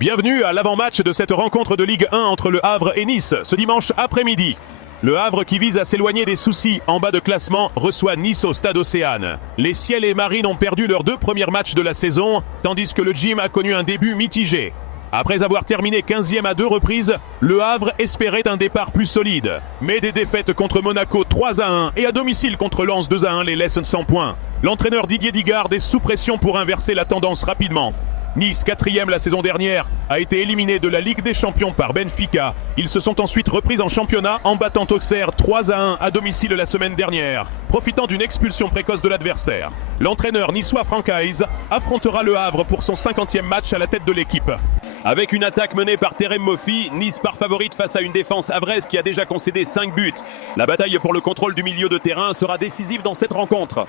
Bienvenue à l'avant-match de cette rencontre de Ligue 1 entre le Havre et Nice, ce dimanche après-midi. Le Havre, qui vise à s'éloigner des soucis en bas de classement, reçoit Nice au stade Océane. Les Ciels et Marines ont perdu leurs 2 premiers matchs de la saison, tandis que le Gym a connu un début mitigé. Après avoir terminé 15e à 2 reprises, le Havre espérait un départ plus solide. Mais des défaites contre Monaco 3-1 et à domicile contre Lens 2-1 les laissent sans points. L'entraîneur Didier Digard est sous pression pour inverser la tendance rapidement. Nice, 4e la saison dernière, a été éliminé de la Ligue des Champions par Benfica. Ils se sont ensuite repris en championnat en battant Auxerre 3-1 à domicile la semaine dernière, profitant d'une expulsion précoce de l'adversaire. L'entraîneur niçois Francaise affrontera le Havre pour son 50e match à la tête de l'équipe. Avec une attaque menée par Terem Moffi, Nice part favorite face à une défense havraise qui a déjà concédé 5 buts. La bataille pour le contrôle du milieu de terrain sera décisive dans cette rencontre.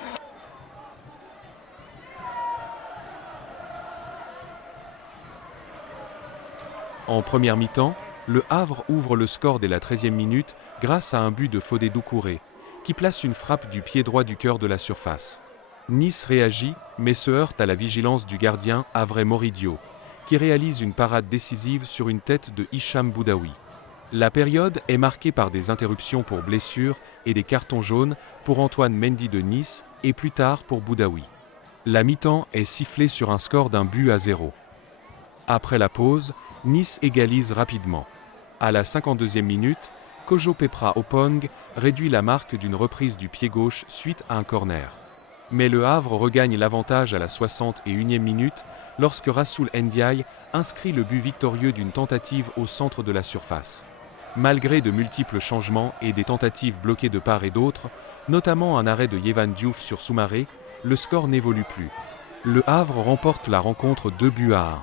En première mi-temps, le Havre ouvre le score dès la 13e minute grâce à un but de Fodé Doucouré, qui place une frappe du pied droit du cœur de la surface. Nice réagit, mais se heurte à la vigilance du gardien havrais Moridio, qui réalise une parade décisive sur une tête de Hicham Boudaoui. La période est marquée par des interruptions pour blessures et des cartons jaunes pour Antoine Mendy de Nice et plus tard pour Boudaoui. La mi-temps est sifflée sur un score d'1-0. Après la pause, Nice égalise rapidement. À la 52e minute, Kojo Pepra Opong réduit la marque d'une reprise du pied gauche suite à un corner. Mais le Havre regagne l'avantage à la 61e minute lorsque Rassoul Ndiaye inscrit le but victorieux d'une tentative au centre de la surface. Malgré de multiples changements et des tentatives bloquées de part et d'autre, notamment un arrêt de Yehvan Diouf sur Soumaré, le score n'évolue plus. Le Havre remporte la rencontre 2-1.